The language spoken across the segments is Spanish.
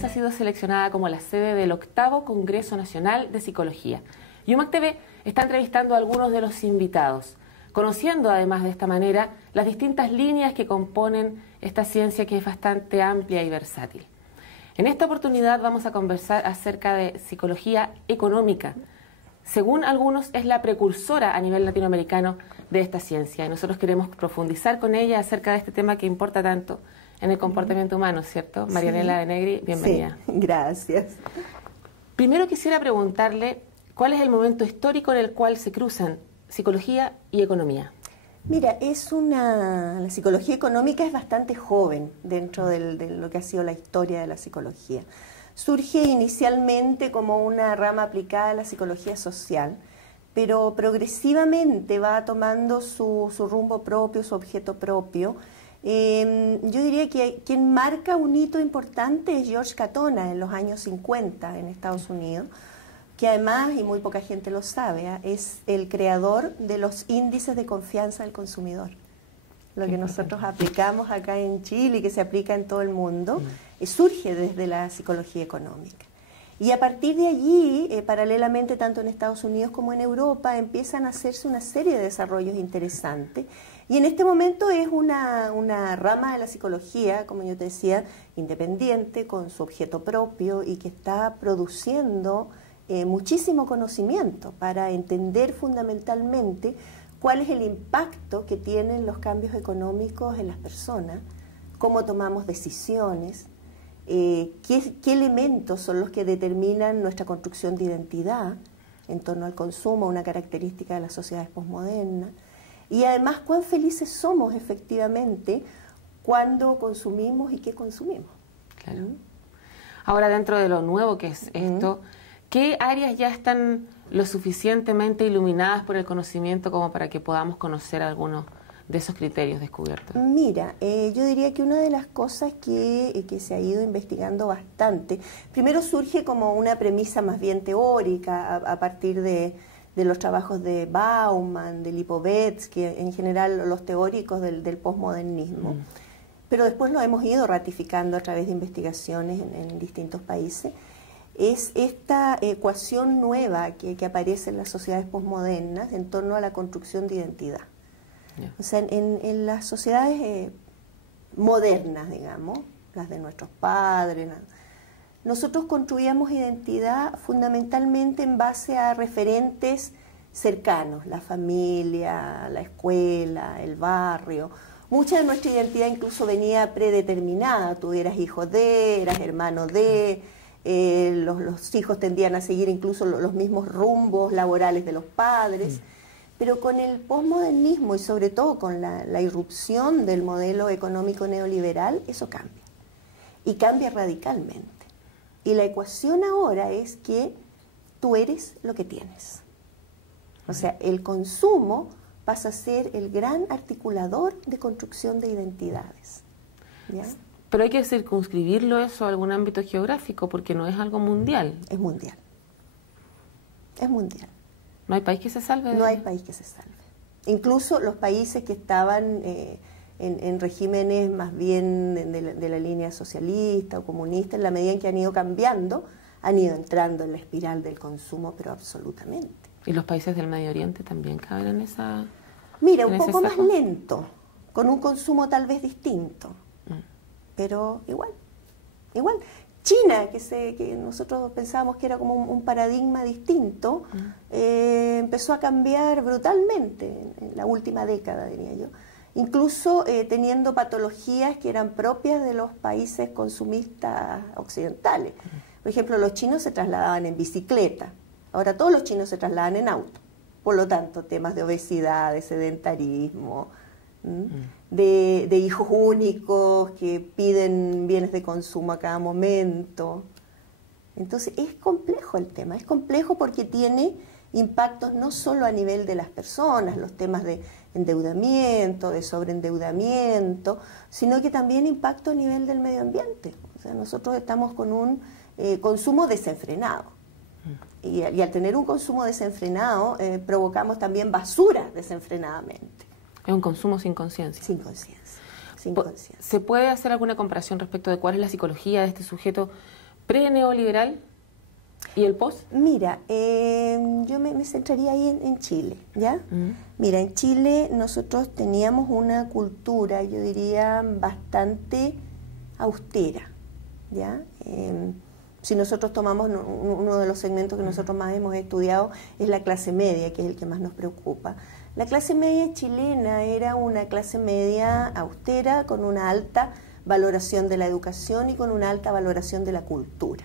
Aires ha sido seleccionada como la sede del 8º Congreso Nacional de Psicología. Y UMAC TV está entrevistando a algunos de los invitados, conociendo además de esta manera las distintas líneas que componen esta ciencia que es bastante amplia y versátil. En esta oportunidad vamos a conversar acerca de psicología económica. Según algunos, es la precursora a nivel latinoamericano de esta ciencia y nosotros queremos profundizar con ella acerca de este tema que importa tanto en el comportamiento humano, ¿cierto? Marianela de Negri, bienvenida. Sí, gracias. Primero quisiera preguntarle, ¿cuál es el momento histórico en el cual se cruzan psicología y economía? Mira, la psicología económica es bastante joven dentro de lo que ha sido la historia de la psicología. Surge inicialmente como una rama aplicada a la psicología social, pero progresivamente va tomando su rumbo propio, su objeto propio. Yo diría que quien marca un hito importante es George Katona en los años 50 en Estados Unidos, que además, y muy poca gente lo sabe, es el creador de los índices de confianza del consumidor. Lo que nosotros aplicamos acá en Chile y que se aplica en todo el mundo, surge desde la psicología económica. Y a partir de allí, paralelamente, tanto en Estados Unidos como en Europa, empiezan a hacerse una serie de desarrollos interesantes. Y en este momento es una rama de la psicología, como yo te decía, independiente, con su objeto propio y que está produciendo muchísimo conocimiento para entender fundamentalmente cuál es el impacto que tienen los cambios económicos en las personas, cómo tomamos decisiones, qué elementos son los que determinan nuestra construcción de identidad en torno al consumo, una característica de las sociedades posmodernas, y además cuán felices somos efectivamente cuando consumimos y qué consumimos. Claro. Ahora, dentro de lo nuevo que es esto, ¿qué áreas ya están lo suficientemente iluminadas por el conocimiento como para que podamos conocer algunos de esos criterios descubiertos? Mira, yo diría que una de las cosas que se ha ido investigando bastante, primero surge como una premisa más bien teórica a partir de los trabajos de Bauman, de Lipovetsky, en general los teóricos del posmodernismo, pero después lo hemos ido ratificando a través de investigaciones en distintos países. Es esta ecuación nueva que aparece en las sociedades posmodernas en torno a la construcción de identidad. Yeah. O sea, en las sociedades modernas, digamos, las de nuestros padres, nosotros construíamos identidad fundamentalmente en base a referentes cercanos, la familia, la escuela, el barrio. Mucha de nuestra identidad incluso venía predeterminada, tú eras hijo de, eras hermano de... los hijos tendían a seguir incluso los mismos rumbos laborales de los padres, pero con el posmodernismo y sobre todo con la irrupción del modelo económico neoliberal, eso cambia, y cambia radicalmente. Y la ecuación ahora es que tú eres lo que tienes. O sea, el consumo pasa a ser el gran articulador de construcción de identidades. ¿Ya? Pero hay que circunscribirlo eso a algún ámbito geográfico porque no es algo mundial. Es mundial. Es mundial. ¿No hay país que se salve? No hay país que se salve. Incluso los países que estaban en regímenes más bien de la línea socialista o comunista, en la medida en que han ido cambiando, han ido entrando en la espiral del consumo, pero absolutamente. ¿Y los países del Medio Oriente también caben en esa...? Mira, un poco más lento, con un consumo tal vez distinto. Pero igual. China, que nosotros pensábamos que era como un paradigma distinto, empezó a cambiar brutalmente en la última década, diría yo. Incluso teniendo patologías que eran propias de los países consumistas occidentales. Por ejemplo, los chinos se trasladaban en bicicleta. Ahora todos los chinos se trasladan en auto. Por lo tanto, temas de obesidad, de sedentarismo... De hijos únicos que piden bienes de consumo a cada momento. Entonces es complejo el tema, es complejo porque tiene impactos no solo a nivel de las personas, los temas de endeudamiento, de sobreendeudamiento, sino que también impacto a nivel del medio ambiente. O sea, nosotros estamos con un consumo desenfrenado. Y al tener un consumo desenfrenado, provocamos también basura desenfrenadamente. Es un consumo sin conciencia. Sin conciencia. ¿Se puede hacer alguna comparación respecto de cuál es la psicología de este sujeto pre-neoliberal y el post? Mira, yo me centraría ahí en Chile, ¿ya? Mira, en Chile nosotros teníamos una cultura, yo diría, bastante austera, ¿ya? Si nosotros tomamos uno de los segmentos que nosotros más hemos estudiado es la clase media, que es el que más nos preocupa. La clase media chilena era una clase media austera con una alta valoración de la educación y con una alta valoración de la cultura.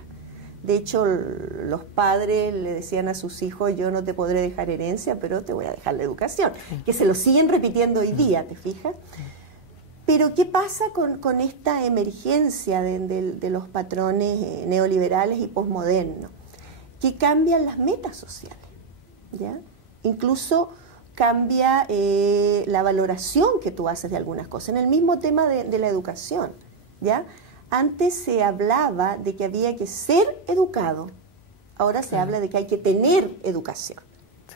De hecho, los padres le decían a sus hijos, yo no te podré dejar herencia, pero te voy a dejar la educación, que se lo siguen repitiendo hoy día, ¿te fijas? Pero ¿qué pasa con esta emergencia de los patrones neoliberales y posmodernos? Que cambian las metas sociales, ¿ya? Incluso cambia la valoración que tú haces de algunas cosas. En el mismo tema de la educación, ¿ya? Antes se hablaba de que había que ser educado, ahora se habla de que hay que tener educación.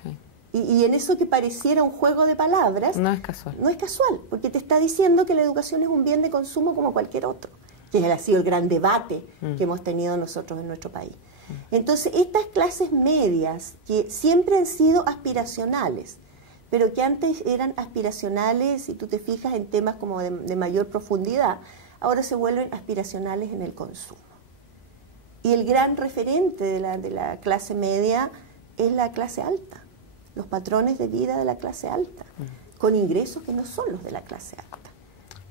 Sí. Y en eso que pareciera un juego de palabras... No es casual. No es casual, porque te está diciendo que la educación es un bien de consumo como cualquier otro, que ha sido el gran debate que hemos tenido nosotros en nuestro país. Entonces, estas clases medias, que siempre han sido aspiracionales, pero que antes eran aspiracionales, si tú te fijas, en temas como de mayor profundidad, ahora se vuelven aspiracionales en el consumo. Y el gran referente de la clase media es la clase alta, los patrones de vida de la clase alta, con ingresos que no son los de la clase alta.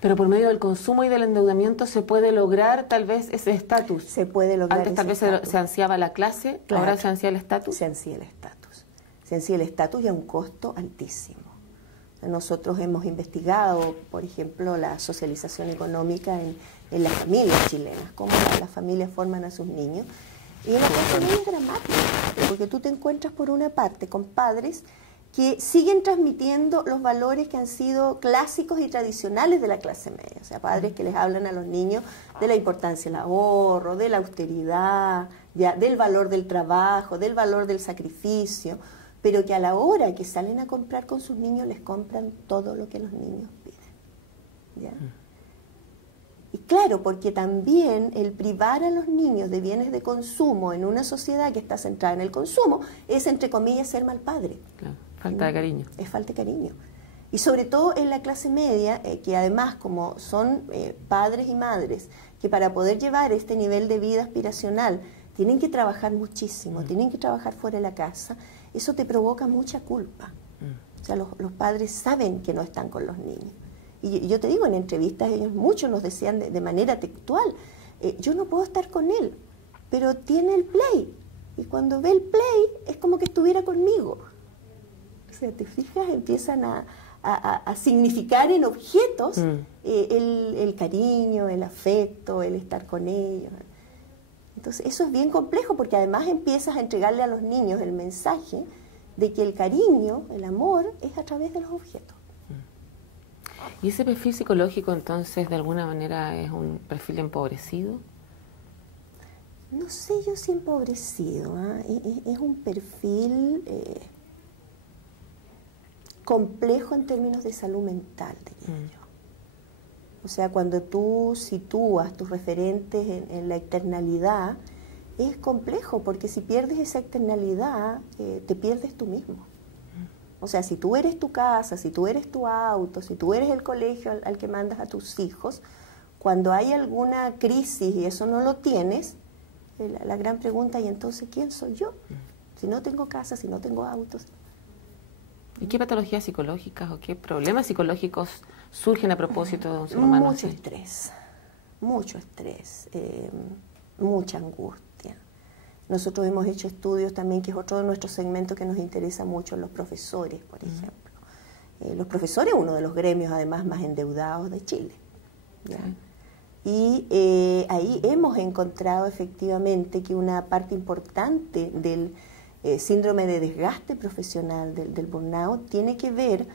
Pero por medio del consumo y del endeudamiento se puede lograr tal vez ese estatus. Se puede lograr. Antes tal vez se ansiaba la clase, claro. Ahora se ansía el estatus. Se ansía el estatus. Se ansía el estatus y a un costo altísimo. Nosotros hemos investigado, por ejemplo, la socialización económica en las familias chilenas, cómo las familias forman a sus niños. Y la cosa es dramática, porque tú te encuentras por una parte con padres que siguen transmitiendo los valores que han sido clásicos y tradicionales de la clase media. O sea, padres que les hablan a los niños de la importancia del ahorro, de la austeridad, ya, del valor del trabajo, del valor del sacrificio, pero que a la hora que salen a comprar con sus niños les compran todo lo que los niños piden, ¿ya? Y claro, porque también el privar a los niños de bienes de consumo en una sociedad que está centrada en el consumo es, entre comillas, ser mal padre. Claro, falta de cariño. Es falta de cariño. Y sobre todo en la clase media, que además como son padres y madres, que para poder llevar este nivel de vida aspiracional tienen que trabajar muchísimo, tienen que trabajar fuera de la casa, eso te provoca mucha culpa. O sea, los padres saben que no están con los niños. Y yo te digo, en entrevistas ellos muchos nos decían de manera textual, yo no puedo estar con él, pero tiene el Play. Y cuando ve el Play es como que estuviera conmigo. O sea, te fijas, empiezan a significar en objetos el cariño, el afecto, el estar con ellos. Entonces eso es bien complejo porque además empiezas a entregarle a los niños el mensaje de que el cariño, el amor, es a través de los objetos. ¿Y ese perfil psicológico entonces de alguna manera es un perfil empobrecido? No sé yo si empobrecido, es un perfil complejo en términos de salud mental, diría yo. O sea, cuando tú sitúas tus referentes en la externalidad, es complejo, porque si pierdes esa externalidad, te pierdes tú mismo. O sea, si tú eres tu casa, si tú eres tu auto, si tú eres el colegio al que mandas a tus hijos, cuando hay alguna crisis y eso no lo tienes, la gran pregunta, ¿y entonces quién soy yo? Si no tengo casa, si no tengo autos. ¿Y qué patologías psicológicas o qué problemas psicológicos surgen a propósito de un ser humano? Mucho estrés, mucha angustia. Nosotros hemos hecho estudios también, que es otro de nuestros segmentos que nos interesa mucho, los profesores, por ejemplo. Los profesores, uno de los gremios además más endeudados de Chile, ¿ya? Y ahí hemos encontrado efectivamente que una parte importante del síndrome de desgaste profesional, del burnout, tiene que ver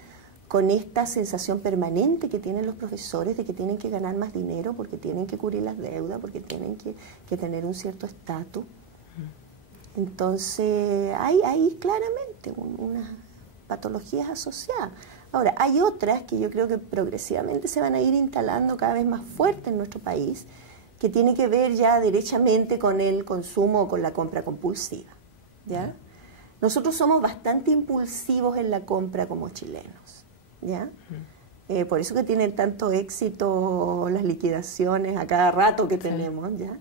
con esta sensación permanente que tienen los profesores de que tienen que ganar más dinero porque tienen que cubrir las deudas, porque tienen que tener un cierto estatus. Entonces, hay claramente unas patologías asociadas. Ahora, hay otras que yo creo que progresivamente se van a ir instalando cada vez más fuerte en nuestro país, que tiene que ver ya derechamente con el consumo o con la compra compulsiva, ¿ya? Nosotros somos bastante impulsivos en la compra como chilenos, ¿ya? Por eso que tienen tanto éxito las liquidaciones a cada rato que tenemos, ¿ya?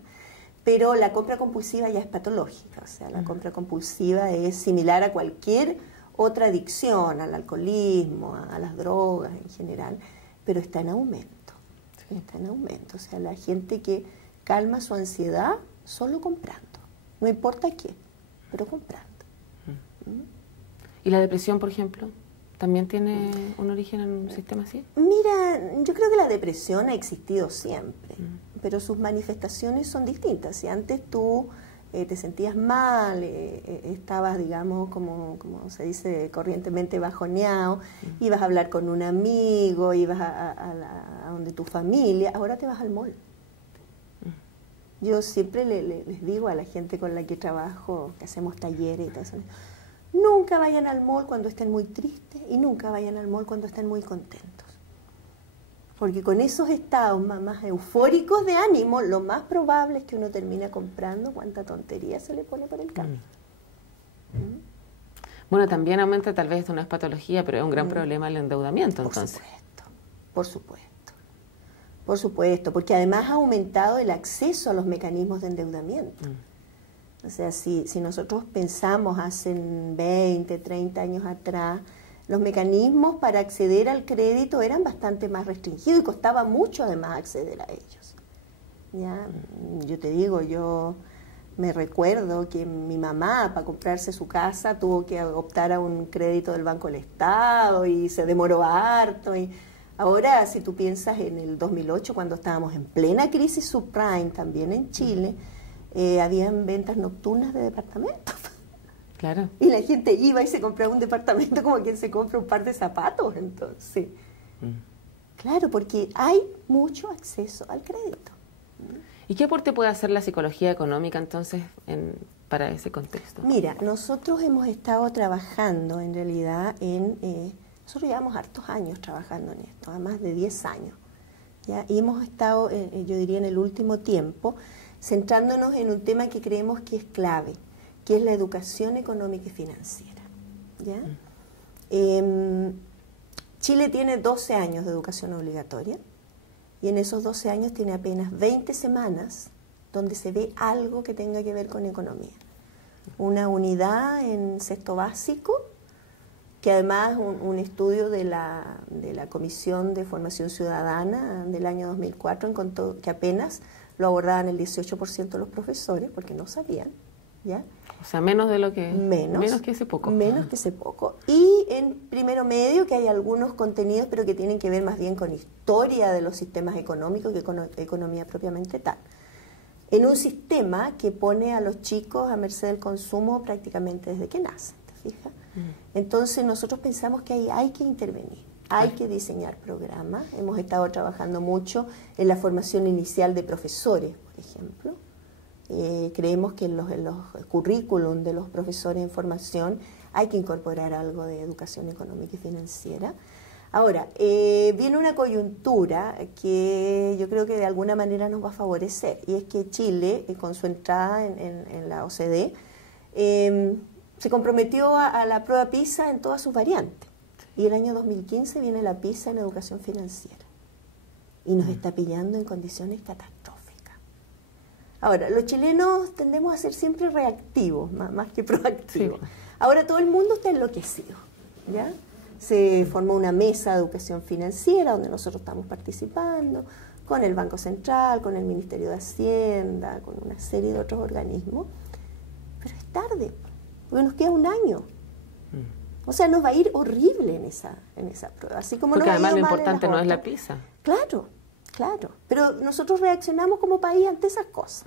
Pero la compra compulsiva ya es patológica, o sea, la compra compulsiva es similar a cualquier otra adicción, al alcoholismo, a las drogas en general, pero está en aumento, está en aumento. O sea, la gente que calma su ansiedad solo comprando, no importa qué, pero comprando. ¿Y la depresión, por ejemplo, también tiene un origen en un sistema así? Mira, yo creo que la depresión ha existido siempre, pero sus manifestaciones son distintas. Si antes tú te sentías mal, estabas, digamos, como se dice corrientemente, bajoneado, ibas a hablar con un amigo, ibas a donde tu familia, ahora te vas al mall. Yo siempre les digo a la gente con la que trabajo, que hacemos talleres y todo eso, nunca vayan al mall cuando estén muy tristes y nunca vayan al mall cuando estén muy contentos. Porque con esos estados más eufóricos de ánimo, lo más probable es que uno termine comprando cuánta tontería se le pone por el camino. Bueno, también aumenta, tal vez esto no es patología, pero es un gran problema el endeudamiento, entonces. Por supuesto, porque además ha aumentado el acceso a los mecanismos de endeudamiento. O sea, si nosotros pensamos hace 20, 30 años atrás, los mecanismos para acceder al crédito eran bastante más restringidos y costaba mucho además acceder a ellos. ¿Ya? Yo te digo, yo me recuerdo que mi mamá para comprarse su casa tuvo que optar a un crédito del Banco del Estado y se demoró harto. Y ahora, si tú piensas en el 2008, cuando estábamos en plena crisis subprime también en Chile, habían ventas nocturnas de departamentos. Claro. Y la gente iba y se compraba un departamento como quien se compra un par de zapatos, entonces. Claro, porque hay mucho acceso al crédito. ¿Y qué aporte puede hacer la psicología económica entonces para ese contexto? Mira, nosotros hemos estado trabajando en realidad nosotros llevamos hartos años trabajando en esto, más de 10 años. ¿Ya? Y hemos estado, yo diría en el último tiempo, centrándonos en un tema que creemos que es clave, que es la educación económica y financiera. ¿Ya? Chile tiene 12 años de educación obligatoria y en esos 12 años tiene apenas 20 semanas donde se ve algo que tenga que ver con economía. Una unidad en sexto básico, que además un estudio de la Comisión de Formación Ciudadana del año 2004 encontró que apenas lo abordaban el 18% de los profesores porque no sabían. ¿Ya? O sea, menos de lo que... Menos que ese poco. Menos que ese poco. Y en primero medio, que hay algunos contenidos, pero que tienen que ver más bien con historia de los sistemas económicos que con economía propiamente tal. En un sistema que pone a los chicos a merced del consumo prácticamente desde que nacen, ¿te fijas? Entonces nosotros pensamos que ahí hay que intervenir, hay que diseñar programas. Hemos estado trabajando mucho en la formación inicial de profesores, por ejemplo. Creemos que en los currículum de los profesores en formación hay que incorporar algo de educación económica y financiera. Ahora, viene una coyuntura que yo creo que de alguna manera nos va a favorecer, y es que Chile, con su entrada en la OCDE, se comprometió a la prueba PISA en todas sus variantes. Y el año 2015 viene la PISA en educación financiera. Y nos está pillando en condiciones catastróficas. Ahora, los chilenos tendemos a ser siempre reactivos, más que proactivos. Sí. Ahora todo el mundo está enloquecido, ¿ya? Se formó una mesa de educación financiera donde nosotros estamos participando, con el Banco Central, con el Ministerio de Hacienda, con una serie de otros organismos. Pero es tarde, porque nos queda un año. O sea, nos va a ir horrible en esa prueba. Así como porque nos además ha ido lo mal importante en las no es la otras. PISA. Claro, pero nosotros reaccionamos como país ante esas cosas.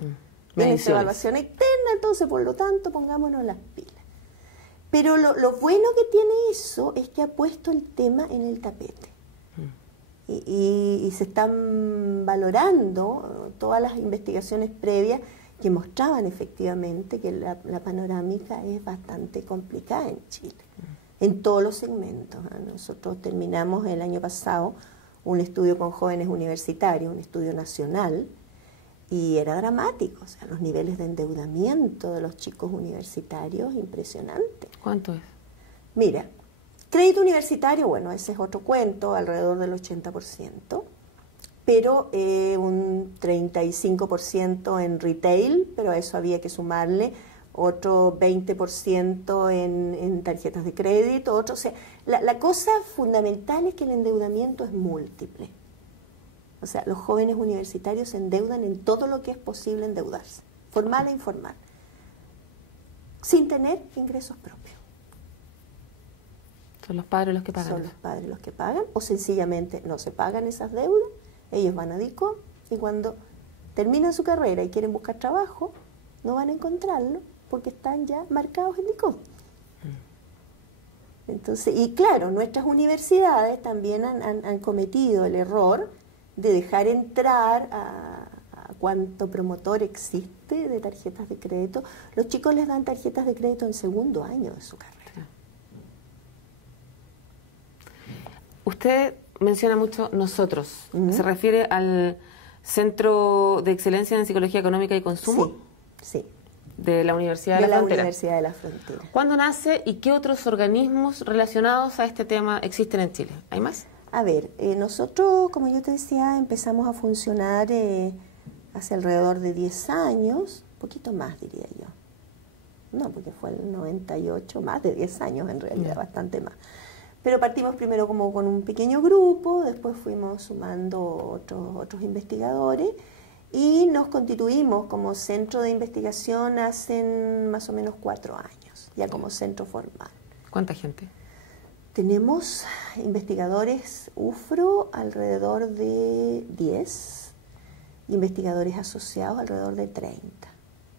En esa evaluación externa, entonces, por lo tanto, pongámonos las pilas. Pero lo bueno que tiene eso es que ha puesto el tema en el tapete. Y se están valorando todas las investigaciones previas que mostraban efectivamente que la panorámica es bastante complicada en Chile, en todos los segmentos. Nosotros terminamos el año pasado un estudio con jóvenes universitarios, un estudio nacional, Y era dramático, o sea, los niveles de endeudamiento de los chicos universitarios, impresionante. ¿Cuánto es? Mira, crédito universitario, bueno, ese es otro cuento, alrededor del 80%, pero un 35% en retail, pero a eso había que sumarle otro 20% en tarjetas de crédito, otro, o sea, la cosa fundamental es que el endeudamiento es múltiple. O sea, los jóvenes universitarios se endeudan en todo lo que es posible endeudarse, formal e informal, sin tener ingresos propios. Son los padres los que pagan. Son los padres los que pagan, o sencillamente no se pagan esas deudas, ellos van a DICOM y cuando terminan su carrera y quieren buscar trabajo, no van a encontrarlo porque están ya marcados en DICOM. Entonces, y claro, nuestras universidades también han cometido el error de dejar entrar a cuánto promotor existe de tarjetas de crédito. Los chicos les dan tarjetas de crédito en segundo año de su carrera. Usted menciona mucho nosotros. ¿Se refiere al Centro de Excelencia en Psicología Económica y Consumo? Sí, sí. De la Universidad de la Frontera. Universidad de la Frontera. ¿Cuándo nace y qué otros organismos relacionados a este tema existen en Chile? ¿Hay más? A ver, nosotros, como yo te decía, empezamos a funcionar hace alrededor de 10 años, un poquito más diría yo. No, porque fue el 98, más de 10 años en realidad, bastante más. Pero partimos primero como con un pequeño grupo, después fuimos sumando otros investigadores y nos constituimos como centro de investigación hace más o menos 4 años, ya como centro formal. ¿Cuánta gente? Tenemos investigadores UFRO alrededor de 10, investigadores asociados alrededor de 30,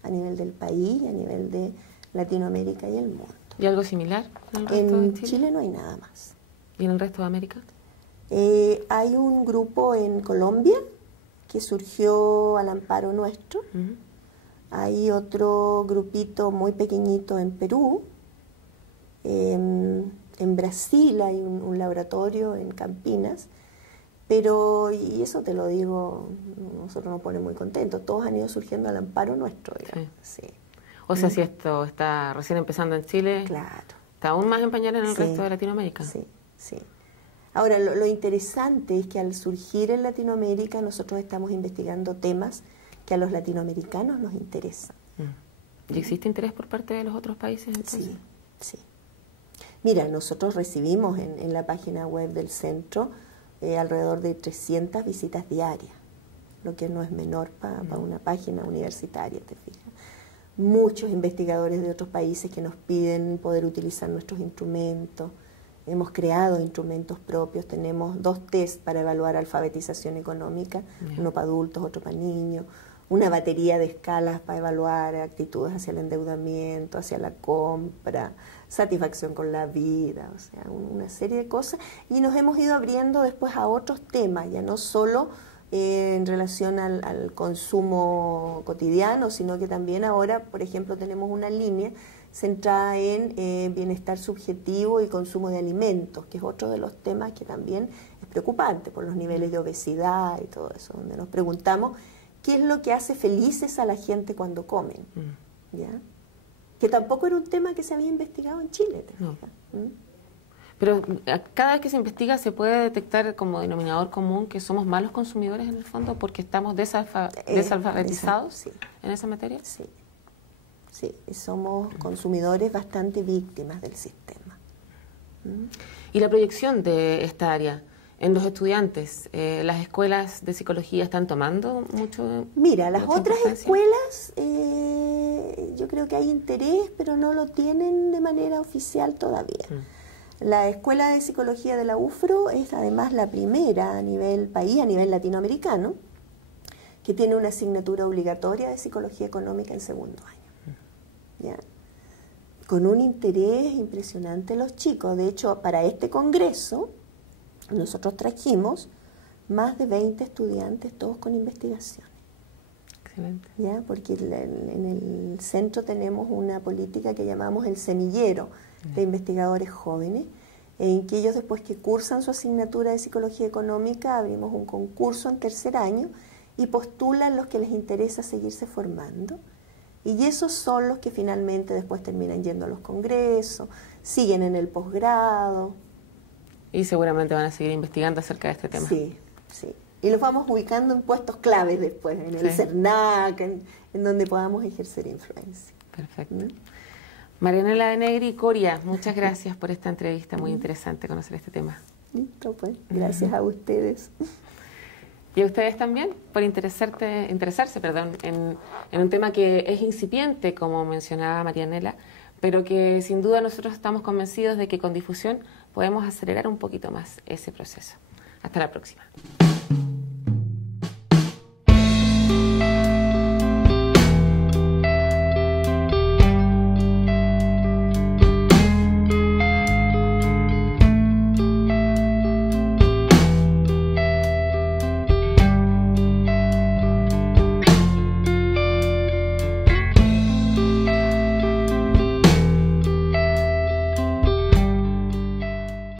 a nivel del país, a nivel de Latinoamérica y el mundo. ¿Y algo similar en el resto de Chile? Chile no hay nada más. ¿Y en el resto de América? Hay un grupo en Colombia que surgió al amparo nuestro. Hay otro grupito muy pequeñito en Perú. En Brasil hay un laboratorio en Campinas, pero, y eso te lo digo, nosotros nos pone muy contentos, todos han ido surgiendo al amparo nuestro, digamos. Sí. O sea, si esto está recién empezando en Chile, claro, está aún más en pañales en el resto de Latinoamérica. Sí, sí. Ahora, lo interesante es que al surgir en Latinoamérica nosotros estamos investigando temas que a los latinoamericanos nos interesan. ¿Y existe interés por parte de los otros países entonces? Sí, sí. Mira, nosotros recibimos en la página web del centro alrededor de 300 visitas diarias, lo que no es menor para una página universitaria, te fijas. Muchos investigadores de otros países que nos piden poder utilizar nuestros instrumentos. Hemos creado instrumentos propios, tenemos 2 test para evaluar alfabetización económica, uno para adultos, otro para niños, una batería de escalas para evaluar actitudes hacia el endeudamiento, hacia la compra, satisfacción con la vida, o sea, una serie de cosas. Y nos hemos ido abriendo después a otros temas, ya no solo en relación al consumo cotidiano, sino que también ahora, por ejemplo, tenemos una línea centrada en bienestar subjetivo y consumo de alimentos, que es otro de los temas que también es preocupante por los niveles de obesidad y todo eso, donde nos preguntamos qué es lo que hace felices a la gente cuando comen, ¿ya? Que tampoco era un tema que se había investigado en Chile, ¿te fijas? Pero cada vez que se investiga se puede detectar como denominador común que somos malos consumidores en el fondo porque estamos desalfabetizados en esa materia. Sí, sí, somos consumidores bastante víctimas del sistema. ¿Y la proyección de esta área en los estudiantes? ¿Las escuelas de psicología están tomando mucho? Mira, las otras escuelas yo creo que hay interés, pero no lo tienen de manera oficial todavía. La Escuela de Psicología de la UFRO es además la primera a nivel país, a nivel latinoamericano, que tiene una asignatura obligatoria de Psicología Económica en segundo año. ¿Ya? Con un interés impresionante los chicos. De hecho, para este congreso nosotros trajimos más de 20 estudiantes, todos con investigaciones. Excelente. ¿Ya? Porque en el centro tenemos una política que llamamos el semillero de investigadores jóvenes, en que ellos después que cursan su asignatura de Psicología Económica abrimos un concurso en tercer año y postulan los que les interesa seguirse formando. Y esos son los que finalmente después terminan yendo a los congresos, siguen en el posgrado. Y seguramente van a seguir investigando acerca de este tema. Sí, sí. Y los vamos ubicando en puestos claves después, en el CERNAC, en donde podamos ejercer influencia. Perfecto. Marianela de Negri, Coria, muchas gracias por esta entrevista, muy interesante conocer este tema. Listo, pues, gracias a ustedes. Y a ustedes también por interesarse en un tema que es incipiente, como mencionaba Marianela, pero que sin duda nosotros estamos convencidos de que con difusión podemos acelerar un poquito más ese proceso. Hasta la próxima.